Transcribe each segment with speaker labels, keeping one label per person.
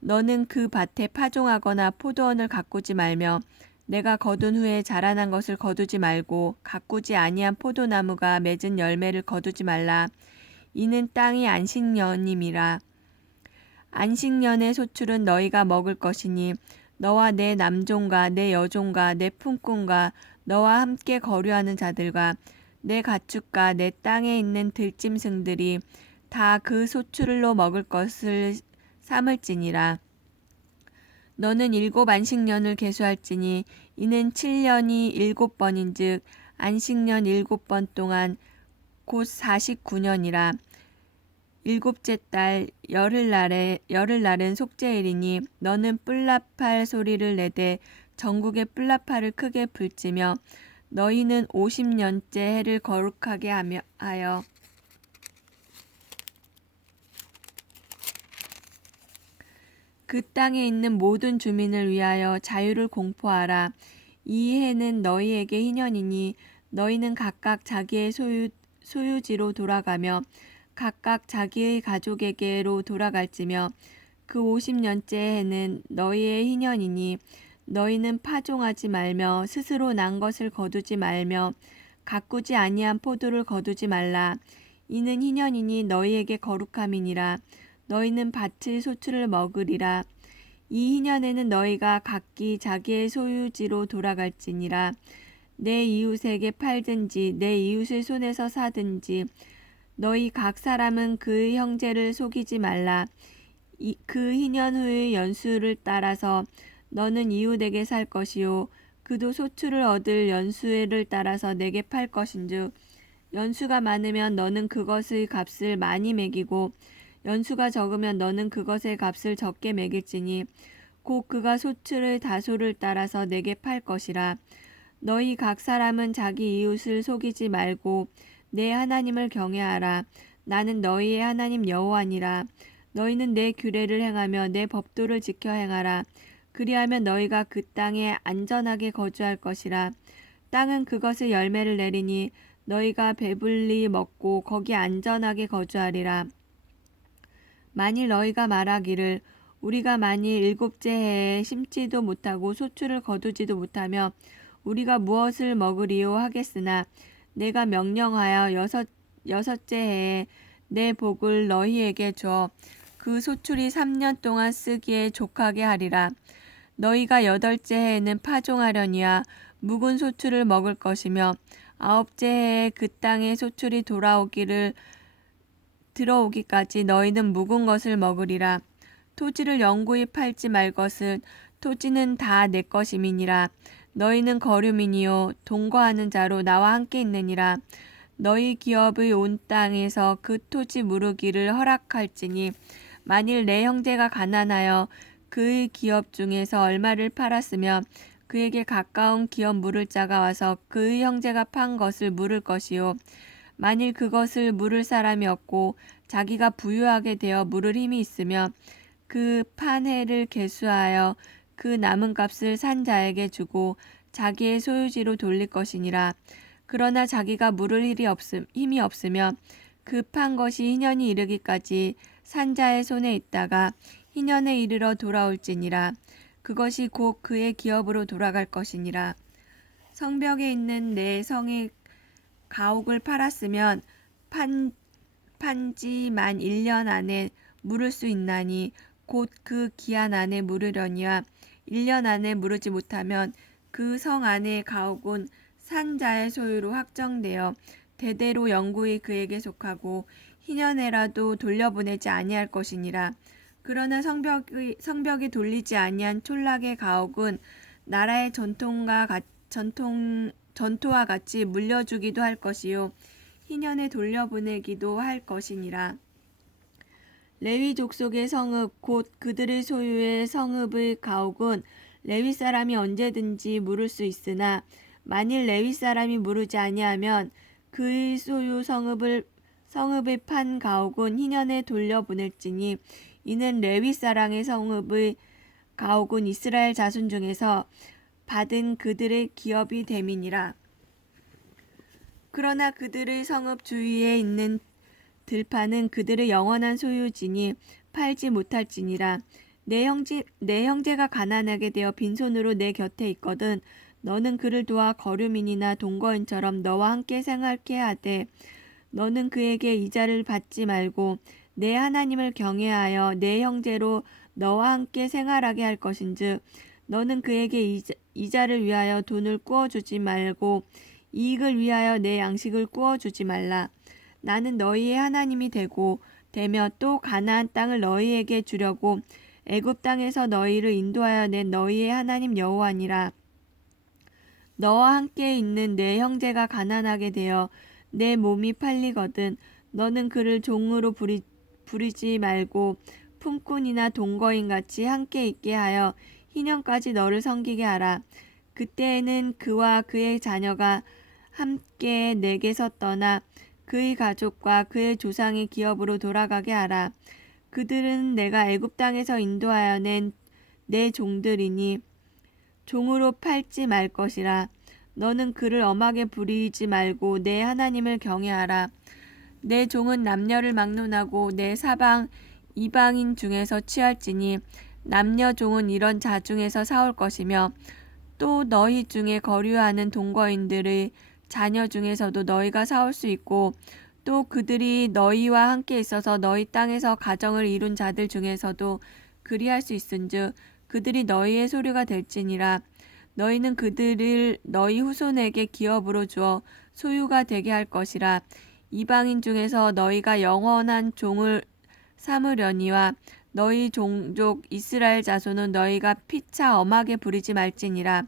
Speaker 1: 너는 그 밭에 파종하거나 포도원을 가꾸지 말며 내가 거둔 후에 자라난 것을 거두지 말고 가꾸지 아니한 포도나무가 맺은 열매를 거두지 말라. 이는 땅이 안식년임이라. 안식년의 소출은 너희가 먹을 것이니 너와 내 남종과 내 여종과 내 품꾼과 너와 함께 거류하는 자들과 내 가축과 내 땅에 있는 들짐승들이 다 그 소출로 먹을 것을 삼을지니라. 너는 일곱 안식년을 계수할지니 이는 칠년이 일곱 번인즉 안식년 일곱 번 동안 곧 사십구년이라. 일곱째 달 열흘 날에 열흘 날은 속죄일이니 너는 뿔라팔 소리를 내되 전국의 뿔라팔을 크게 불지며 너희는 오십 년째 해를 거룩하게 하며 하여 그 땅에 있는 모든 주민을 위하여 자유를 공포하라. 이 해는 너희에게 희년이니 너희는 각각 자기의 소유, 소유지로 돌아가며 각각 자기의 가족에게로 돌아갈지며 그 50년째 해는 너희의 희년이니 너희는 파종하지 말며 스스로 난 것을 거두지 말며 가꾸지 아니한 포도를 거두지 말라. 이는 희년이니 너희에게 거룩함이니라. 너희는 밭의 소출을 먹으리라. 이 희년에는 너희가 각기 자기의 소유지로 돌아갈지니라. 내 이웃에게 팔든지 내 이웃의 손에서 사든지 너희 각 사람은 그 형제를 속이지 말라. 이, 그 희년 후의 연수를 따라서 너는 이웃에게 살 것이요 그도 소출을 얻을 연수를 따라서 내게 팔 것인즉 연수가 많으면 너는 그것의 값을 많이 매기고 연수가 적으면 너는 그것의 값을 적게 매길지니 곧 그가 소출의 다소를 따라서 내게 팔 것이라. 너희 각 사람은 자기 이웃을 속이지 말고 내 하나님을 경외하라. 나는 너희의 하나님 여호와니라. 너희는 내 규례를 행하며 내 법도를 지켜 행하라. 그리하면 너희가 그 땅에 안전하게 거주할 것이라. 땅은 그것의 열매를 내리니 너희가 배불리 먹고 거기 안전하게 거주하리라 만일 너희가 말하기를 우리가 만일 일곱째 해에 심지도 못하고 소출을 거두지도 못하며 우리가 무엇을 먹으리요 하겠으나 내가 명령하여 여섯 여섯째 해에 내 복을 너희에게 줘. 그 소출이 3년 동안 쓰기에 족하게 하리라. 너희가 여덟째 해에는 파종하려니와 묵은 소출을 먹을 것이며 아홉째 해에 그 땅에 소출이 돌아오기를 들어오기까지 너희는 묵은 것을 먹으리라. 토지를 영구히 팔지 말 것은 토지는 다 내 것임이니라. 너희는 거류민이요 동거하는 자로 나와 함께 있느니라. 너희 기업의 온 땅에서 그 토지 무르기를 허락할지니 만일 내 형제가 가난하여 그의 기업 중에서 얼마를 팔았으며 그에게 가까운 기업 물을 자가 와서 그의 형제가 판 것을 물을 것이요 만일 그것을 물을 사람이 없고 자기가 부유하게 되어 물을 힘이 있으며 그 판해를 개수하여 그 남은 값을 산 자에게 주고 자기의 소유지로 돌릴 것이니라. 그러나 자기가 물을 힘이, 없음, 힘이 그판 것이 희년이 이르기까지 산 자의 손에 있다가 희년에 이르러 돌아올지니라. 그것이 곧 그의 기업으로 돌아갈 것이니라. 성벽에 있는 내 성의 가옥을 팔았으면 판, 판지 만 1년 안에 물을 수 있나니 곧 그 기한 안에 물으려니와 1년 안에 물으지 못하면 그 성 안의 가옥은 산자의 소유로 확정되어 대대로 영구히 그에게 속하고 희년에라도 돌려보내지 아니할 것이니라. 그러나 성벽이, 성벽이 돌리지 아니한 촌락의 가옥은 나라의 전통과 가, 전통 전토와 같이 물려주기도 할 것이요. 희년에 돌려보내기도 할 것이니라. 레위 족속의 성읍 곧 그들의 소유의 성읍의 가옥은 레위 사람이 언제든지 물을 수 있으나 만일 레위 사람이 물으지 아니하면 그의 소유 성읍을 성읍의 판 가옥은 희년에 돌려보낼지니 이는 레위 사람의 성읍의 가옥은 이스라엘 자손 중에서 받은 그들의 기업이 됨이니라. 그러나 그들의 성읍 주위에 있는 들판은 그들의 영원한 소유지니 팔지 못할지니라. 내 형제 내 형제가 가난하게 되어 빈손으로 내 곁에 있거든 너는 그를 도와 거류민이나 동거인처럼 너와 함께 생활케 하되 너는 그에게 이자를 받지 말고 내 하나님을 경외하여 내 형제로 너와 함께 생활하게 할 것인즉 너는 그에게 이자, 이자를 위하여 돈을 꾸어 주지 말고 이익을 위하여 내 양식을 꾸어 주지 말라. 나는 너희의 하나님이 되고 되며 또 가나안 땅을 너희에게 주려고 애굽 땅에서 너희를 인도하여 낸 너희의 하나님 여호와니라. 너와 함께 있는 내 형제가 가난하게 되어 내 몸이 팔리거든 너는 그를 종으로 부리, 부리지 말고 품꾼이나 동거인 같이 함께 있게 하여 희년까지 너를 섬기게 하라. 그때에는 그와 그의 자녀가 함께 내게서 떠나 그의 가족과 그의 조상의 기업으로 돌아가게 하라. 그들은 내가 애굽 땅에서 인도하여 낸 내 종들이니 종으로 팔지 말 것이라. 너는 그를 엄하게 부리지 말고 내 하나님을 경외하라. 내 종은 남녀를 막론하고 내 사방 이방인 중에서 취할지니 남녀 종은 이런 자 중에서 사올 것이며 또 너희 중에 거류하는 동거인들의 자녀 중에서도 너희가 사올 수 있고 또 그들이 너희와 함께 있어서 너희 땅에서 가정을 이룬 자들 중에서도 그리할 수 있은즉 그들이 너희의 소류가 될지니라. 너희는 그들을 너희 후손에게 기업으로 주어 소유가 되게 할 것이라. 이방인 중에서 너희가 영원한 종을 삼으려니와 너희 종족 이스라엘 자손은 너희가 피차 엄하게 부리지 말지니라.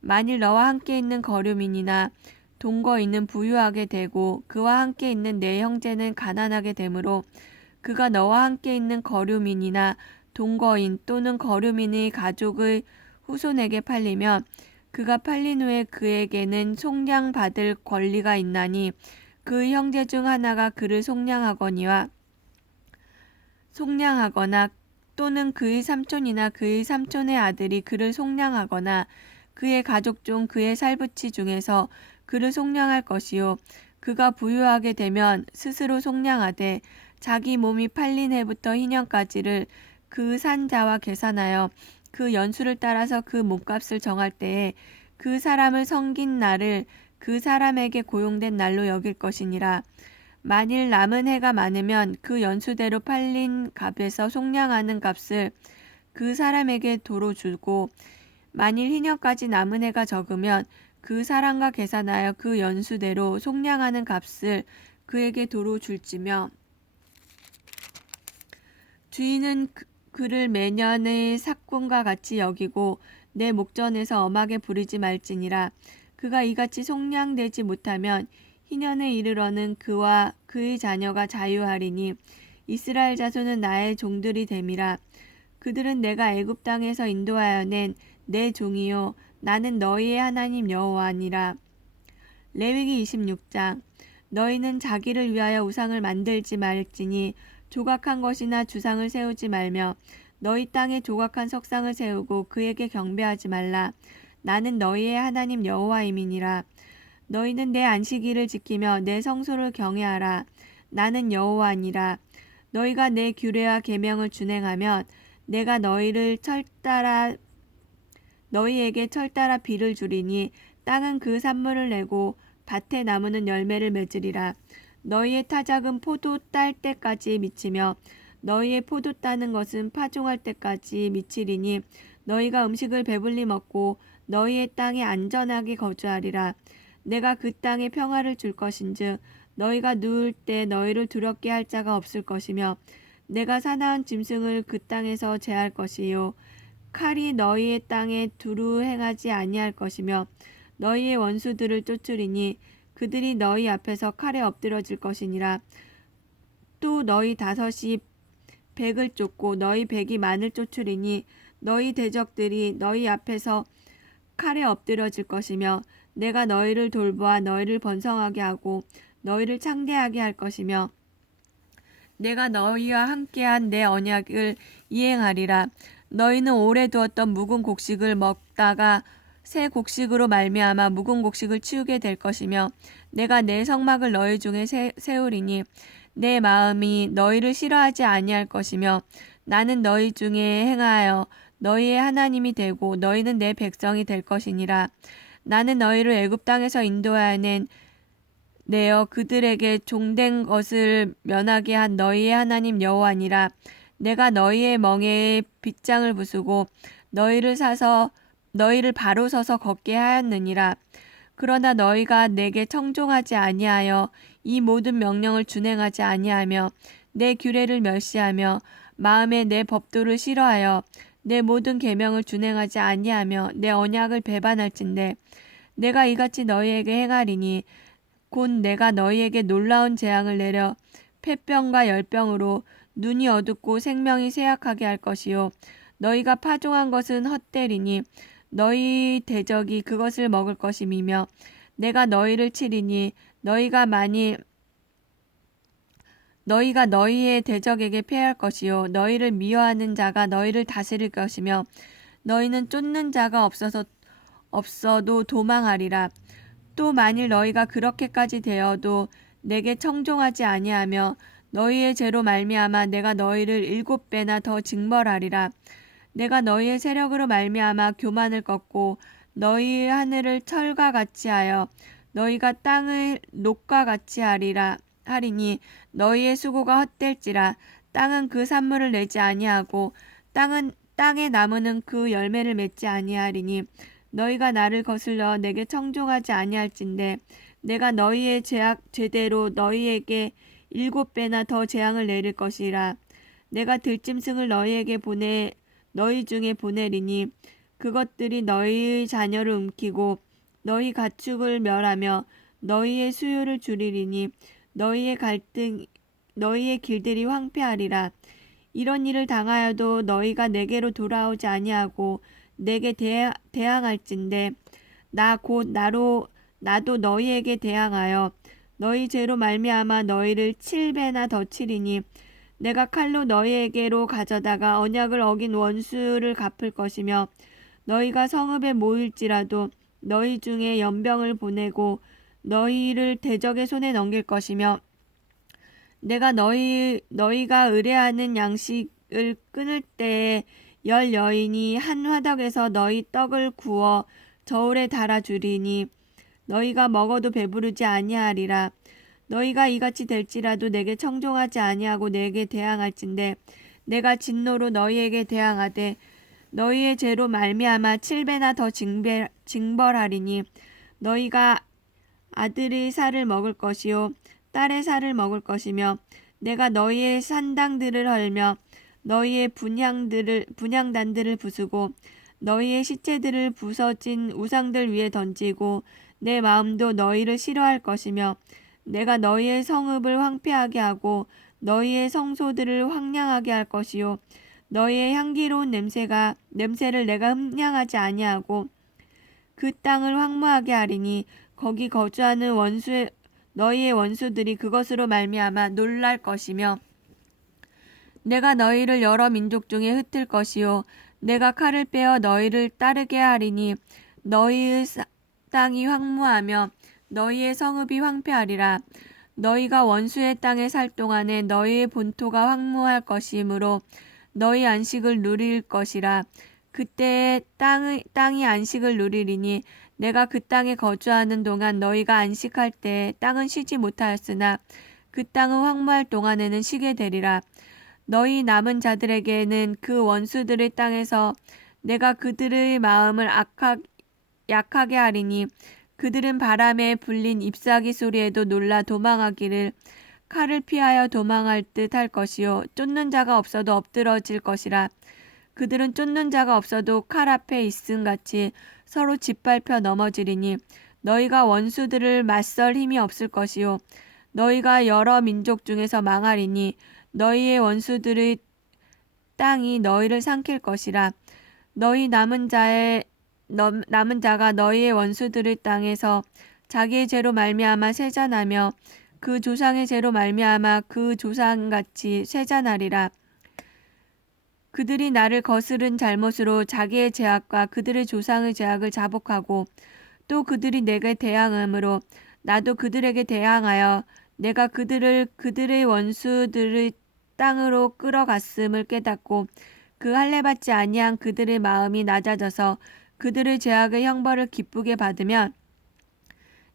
Speaker 1: 만일 너와 함께 있는 거류민이나 동거인은 부유하게 되고 그와 함께 있는 내 형제는 가난하게 되므로 그가 너와 함께 있는 거류민이나 동거인 또는 거류민의 가족의 후손에게 팔리면 그가 팔린 후에 그에게는 속량받을 권리가 있나니 그 형제 중 하나가 그를 속량하거니와 속량하거나 또는 그의 삼촌이나 그의 삼촌의 아들이 그를 속량하거나 그의 가족 중 그의 살부치 중에서 그를 속량할 것이요 그가 부유하게 되면 스스로 속량하되 자기 몸이 팔린 해부터 희년까지를 그 산자와 계산하여 그 연수를 따라서 그 몸값을 정할 때에 그 사람을 섬긴 날을 그 사람에게 고용된 날로 여길 것이니라. 만일 남은 해가 많으면 그 연수대로 팔린 값에서 속량하는 값을 그 사람에게 도로 주고 만일 희년까지 남은 해가 적으면 그 사람과 계산하여 그 연수대로 속량하는 값을 그에게 도로 줄지며 주인은 그, 그를 매년의 삭군과 같이 여기고 내 목전에서 엄하게 부리지 말지니라. 그가 이같이 속량되지 못하면 희년에 이르러는 그와 그의 자녀가 자유하리니 이스라엘 자손은 나의 종들이 됨이라. 그들은 내가 애굽 땅에서 인도하여 낸 내 종이요 나는 너희의 하나님 여호와니라. 레위기 26장. 너희는 자기를 위하여 우상을 만들지 말지니 조각한 것이나 주상을 세우지 말며 너희 땅에 조각한 석상을 세우고 그에게 경배하지 말라. 나는 너희의 하나님 여호와임이니라 너희는 내 안식일을 지키며 내 성소를 경외하라. 나는 여호와니라 너희가 내 규례와 계명을 준행하면 내가 너희를 철따라 너희에게 철따라 비를 주리니 땅은 그 산물을 내고 밭에 나무는 열매를 맺으리라. 너희의 타작은 포도 딸 때까지 미치며 너희의 포도 따는 것은 파종할 때까지 미치리니 너희가 음식을 배불리 먹고 너희의 땅에 안전하게 거주하리라 내가 그 땅에 평화를 줄 것인즉 너희가 누울 때 너희를 두렵게 할 자가 없을 것이며 내가 사나운 짐승을 그 땅에서 제할 것이요 칼이 너희의 땅에 두루 행하지 아니할 것이며 너희의 원수들을 쫓으리니 그들이 너희 앞에서 칼에 엎드러질 것이니라. 또 너희 다섯이 백을 쫓고 너희 백이 만을 쫓으리니 너희 대적들이 너희 앞에서 칼에 엎드려질 것이며 내가 너희를 돌보아 너희를 번성하게 하고 너희를 창대하게 할 것이며 내가 너희와 함께한 내 언약을 이행하리라. 너희는 오래 두었던 묵은 곡식을 먹다가 새 곡식으로 말미암아 묵은 곡식을 치우게 될 것이며 내가 내 성막을 너희 중에 세, 세우리니 내 마음이 너희를 싫어하지 아니할 것이며 나는 너희 중에 행하여 너희의 하나님이 되고 너희는 내 백성이 될 것이니라 나는 너희를 애굽 땅에서 인도하는 내어 그들에게 종된 것을 면하게 한 너희의 하나님 여호와니라 내가 너희의 멍에에 빗장을 부수고 너희를 사서 너희를 바로 서서 걷게 하였느니라. 그러나 너희가 내게 청종하지 아니하여 이 모든 명령을 준행하지 아니하며 내 규례를 멸시하며 마음에 내 법도를 싫어하여 내 모든 계명을 준행하지 아니하며 내 언약을 배반할진대. 내가 이같이 너희에게 행하리니 곧 내가 너희에게 놀라운 재앙을 내려 폐병과 열병으로 눈이 어둡고 생명이 쇠약하게 할 것이요. 너희가 파종한 것은 헛되리니 너희 대적이 그것을 먹을 것임이며 내가 너희를 치리니 너희가 많이 너희가 너희의 대적에게 패할 것이요. 너희를 미워하는 자가 너희를 다스릴 것이며 너희는 쫓는 자가 없어서 없어도 도망하리라. 또 만일 너희가 그렇게까지 되어도 내게 청종하지 아니하며 너희의 죄로 말미암아 내가 너희를 일곱 배나 더 징벌하리라. 내가 너희의 세력으로 말미암아 교만을 꺾고 너희의 하늘을 철과 같이 하여 너희가 땅을 녹과 같이 하리라 하리니 너희의 수고가 헛될지라 땅은 그 산물을 내지 아니하고 땅은 땅의 나무는 그 열매를 맺지 아니하리니 너희가 나를 거슬러 내게 청종하지 아니할진대 내가 너희의 죄악 죄대로 너희에게 일곱 배나 더 재앙을 내릴 것이라. 내가 들짐승을 너희에게 보내 너희 중에 보내리니 그것들이 너희의 자녀를 움키고 너희 가축을 멸하며 너희의 수요를 줄이리니 너희의 갈등 너희의 길들이 황폐하리라. 이런 일을 당하여도 너희가 내게로 돌아오지 아니하고 내게 대, 대항할진대. 나 곧 나로 나도 너희에게 대항하여 너희 죄로 말미암아 너희를 칠 배나 더 치리니 내가 칼로 너희에게로 가져다가 언약을 어긴 원수를 갚을 것이며 너희가 성읍에 모일지라도 너희 중에 연병을 보내고 너희를 대적의 손에 넘길 것이며 내가 너희 너희가 의뢰하는 양식을 끊을 때에 열 여인이 한 화덕에서 너희 떡을 구워 저울에 달아 주리니 너희가 먹어도 배부르지 아니하리라. 너희가 이같이 될지라도 내게 청종하지 아니하고 내게 대항할진대 내가 진노로 너희에게 대항하되 너희의 죄로 말미암아 칠배나 더 징벌, 징벌하리니 너희가 아들의 살을 먹을 것이요 딸의 살을 먹을 것이며 내가 너희의 산당들을 헐며 너희의 분향들을 분향단들을 부수고 너희의 시체들을 부서진 우상들 위에 던지고 내 마음도 너희를 싫어할 것이며 내가 너희의 성읍을 황폐하게 하고 너희의 성소들을 황량하게 할 것이요 너희의 향기로운 냄새가 냄새를 내가 흠량하지 아니하고 그 땅을 황무하게 하리니 거기 거주하는 원수 너희의 원수들이 그것으로 말미암아 놀랄 것이며 내가 너희를 여러 민족 중에 흩을 것이요. 내가 칼을 빼어 너희를 따르게 하리니 너희의 땅이 황무하며 너희의 성읍이 황폐하리라. 너희가 원수의 땅에 살 동안에 너희의 본토가 황무할 것이므로 너희 안식을 누릴 것이라. 그때에 땅의, 땅이 안식을 누리리니 내가 그 땅에 거주하는 동안 너희가 안식할 때 땅은 쉬지 못하였으나 그 땅은 황무할 동안에는 쉬게 되리라. 너희 남은 자들에게는 그 원수들의 땅에서 내가 그들의 마음을 악하, 약하게 하리니 그들은 바람에 불린 잎사귀 소리에도 놀라 도망하기를 칼을 피하여 도망할 듯 할 것이요. 쫓는 자가 없어도 엎드러질 것이라. 그들은 쫓는 자가 없어도 칼 앞에 있음 같이 서로 짓밟혀 넘어지리니 너희가 원수들을 맞설 힘이 없을 것이요. 너희가 여러 민족 중에서 망하리니 너희의 원수들의 땅이 너희를 삼킬 것이라. 너희 남은 자의 너- 남은 자가 너희의 원수들의 땅에서 자기의 죄로 말미암아 세잔하며 그 조상의 죄로 말미암아 그 조상같이 세잔하리라 그들이 나를 거스른 잘못으로 자기의 죄악과 그들의 조상의 죄악을 자복하고 또 그들이 내게 대항함으로 나도 그들에게 대항하여 내가 그들을 그들의 원수들의 땅으로 끌어갔음을 깨닫고 그 할례 받지 아니한 그들의 마음이 낮아져서 그들의 죄악의 형벌을 기쁘게 받으면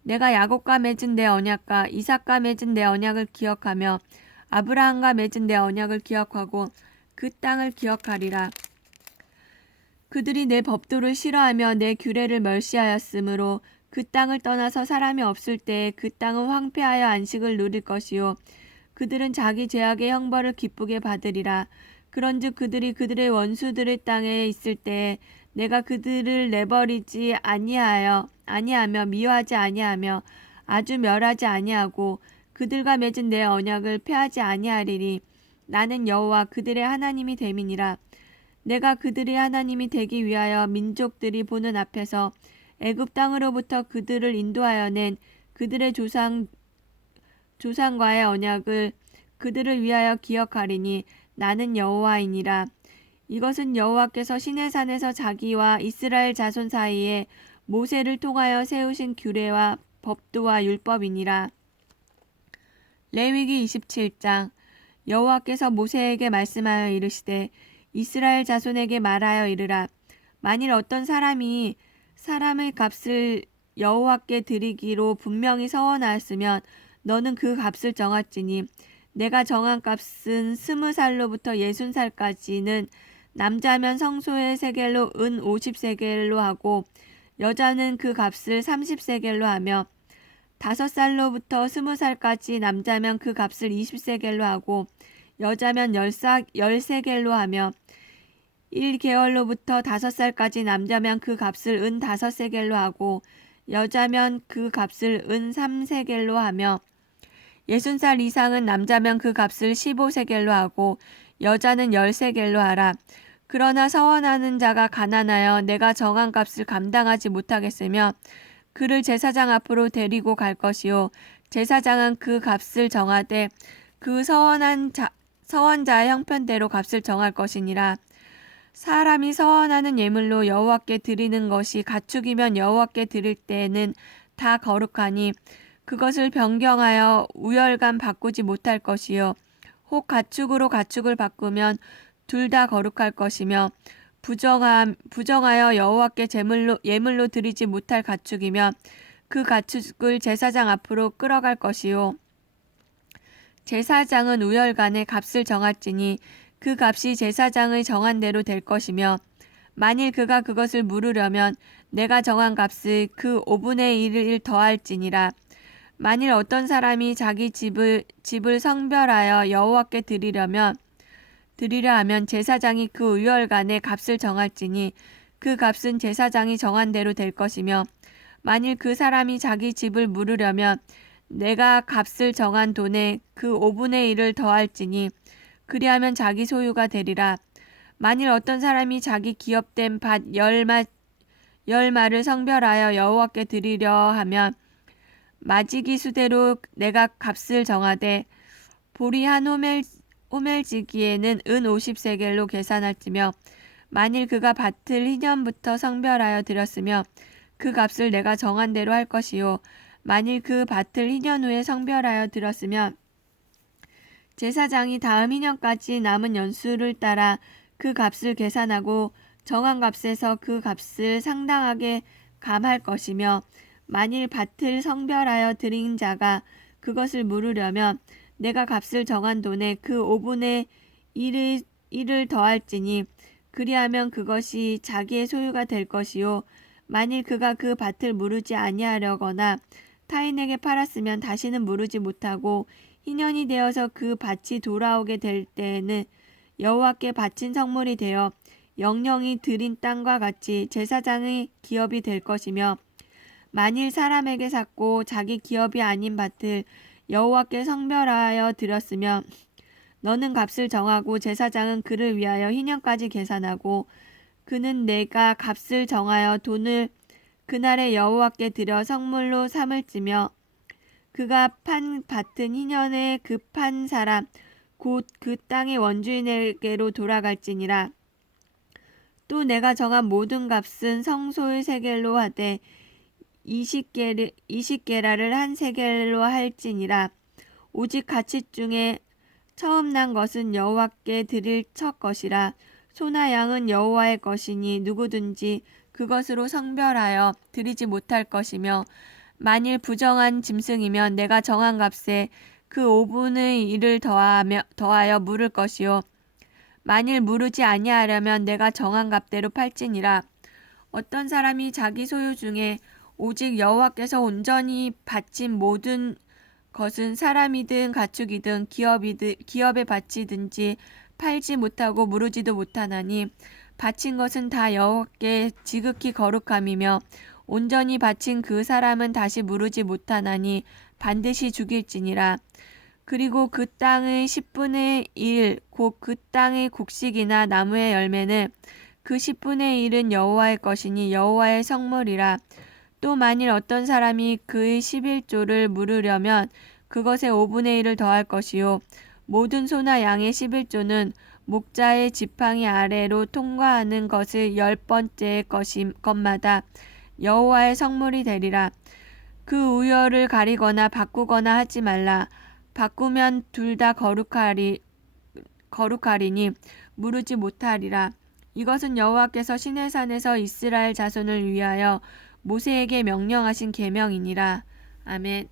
Speaker 1: 내가 야곱과 맺은 내 언약과 이삭과 맺은 내 언약을 기억하며 아브라함과 맺은 내 언약을 기억하고 그 땅을 기억하리라. 그들이 내 법도를 싫어하며 내 규례를 멸시하였으므로 그 땅을 떠나서 사람이 없을 때에 그 땅은 황폐하여 안식을 누릴 것이요 그들은 자기 죄악의 형벌을 기쁘게 받으리라. 그런즉 그들이 그들의 원수들의 땅에 있을 때에 내가 그들을 내버리지 아니하여 아니하며 미워하지 아니하며 아주 멸하지 아니하고 그들과 맺은 내 언약을 폐하지 아니하리니 나는 여호와 그들의 하나님이 됨이니라. 내가 그들의 하나님이 되기 위하여 민족들이 보는 앞에서 애굽 땅으로부터 그들을 인도하여 낸 그들의 조상 조상과의 언약을 그들을 위하여 기억하리니 나는 여호와이니라. 이것은 여호와께서 시내산에서 자기와 이스라엘 자손 사이에 모세를 통하여 세우신 규례와 법도와 율법이니라. 레위기 27장 여호와께서 모세에게 말씀하여 이르시되 이스라엘 자손에게 말하여 이르라. 만일 어떤 사람이 사람의 값을 여호와께 드리기로 분명히 서원하였으면 너는 그 값을 정할지니 내가 정한 값은 스무 살로부터 예순 살까지는 남자면 성소의 세겔로 은 오십 세겔로 하고 여자는 그 값을 삼십 세겔로 하며 다섯 살로부터 스무 살까지 남자면 그 값을 이십 세겔로 하고 여자면 열사, 열세겔로 하며 1개월로부터 다섯 살까지 남자면 그 값을 은 다섯 세겔로 하고 여자면 그 값을 은 삼세겔로 하며 예순 살 이상은 남자면 그 값을 15세겔로 하고 여자는 10세겔로 하라. 그러나 서원하는 자가 가난하여 내가 정한 값을 감당하지 못하겠으며 그를 제사장 앞으로 데리고 갈 것이요 제사장은 그 값을 정하되 그 서원한 자, 서원자의 형편대로 값을 정할 것이니라. 사람이 서원하는 예물로 여호와께 드리는 것이 가축이면 여호와께 드릴 때에는 다 거룩하니 그것을 변경하여 우열감 바꾸지 못할 것이요 혹 가축으로 가축을 바꾸면 둘 다 거룩할 것이며 부정함 부정하여 여호와께 제물로 예물로 드리지 못할 가축이면 그 가축을 제사장 앞으로 끌어갈 것이요. 제사장은 우열간에 값을 정할지니 그 값이 제사장의 정한 대로 될 것이며 만일 그가 그것을 물으려면 내가 정한 값을 그 5분의 1을 더할지니라. 만일 어떤 사람이 자기 집을 집을 성별하여 여호와께 드리려면 드리려 하면 제사장이 그 의월간에 값을 정할지니 그 값은 제사장이 정한 대로 될 것이며 만일 그 사람이 자기 집을 물으려면 내가 값을 정한 돈에 그 5분의 1을 더할지니 그리하면 자기 소유가 되리라. 만일 어떤 사람이 자기 기업된 밭 열마 열마를 성별하여 여호와께 드리려 하면 마지기 수대로 내가 값을 정하되 보리 한 호멜 호멜지기에는 은 50세겔로 계산할지며 만일 그가 밭을 희년부터 성별하여 드렸으며 그 값을 내가 정한 대로 할 것이요. 만일 그 밭을 희년 후에 성별하여 들었으면 제사장이 다음 희년까지 남은 연수를 따라 그 값을 계산하고 정한 값에서 그 값을 상당하게 감할 것이며 만일 밭을 성별하여 드린 자가 그것을 물으려면 내가 값을 정한 돈에 그 5분의 1을, 1을 더할지니 그리하면 그것이 자기의 소유가 될 것이요. 만일 그가 그 밭을 무르지 아니하려거나 타인에게 팔았으면 다시는 무르지 못하고 희년이 되어서 그 밭이 돌아오게 될 때에는 여호와께 바친 성물이 되어 영영이 드린 땅과 같이 제사장의 기업이 될 것이며 만일 사람에게 샀고 자기 기업이 아닌 밭을 여호와께 성별하여 드렸으면 너는 값을 정하고 제사장은 그를 위하여 희년까지 계산하고 그는 내가 값을 정하여 돈을 그날에 여호와께 드려 성물로 삼을지며 그가 판 밭은 희년에 그 판 사람 곧 그 땅의 원주인에게로 돌아갈지니라. 또 내가 정한 모든 값은 성소의 세겔로 하되 이십게르 이십게라를 한 세겔로 할지니라. 오직 가축 중에 처음 난 것은 여호와께 드릴 첫 것이라. 소나 양은 여호와의 것이니 누구든지 그것으로 성별하여 드리지 못할 것이며 만일 부정한 짐승이면 내가 정한 값에 그 5분의 1을 더하며, 더하여 물을 것이요. 만일 무르지 아니하려면 내가 정한 값대로 팔지니라. 어떤 사람이 자기 소유 중에 오직 여호와께서 온전히 바친 모든 것은 사람이든 가축이든 기업이든 기업에 바치든지 팔지 못하고 무르지도 못하나니 바친 것은 다 여호와께 지극히 거룩함이며 온전히 바친 그 사람은 다시 무르지 못하나니 반드시 죽일지니라 그리고 그 땅의 10분의 1, 곧 그 땅의 곡식이나 나무의 열매는 그 10분의 1은 여호와의 것이니 여호와의 성물이라. 또 만일 어떤 사람이 그의 11조를 물으려면 그것에 5분의 1을 더할 것이요. 모든 소나 양의 11조는 목자의 지팡이 아래로 통과하는 것을 열 번째 것임 것마다 여호와의 성물이 되리라. 그 우열을 가리거나 바꾸거나 하지 말라. 바꾸면 둘 다 거룩하리 거룩하리니 무르지 못하리라. 이것은 여호와께서 시내산에서 이스라엘 자손을 위하여 모세에게 명령하신 계명이니라. 아멘.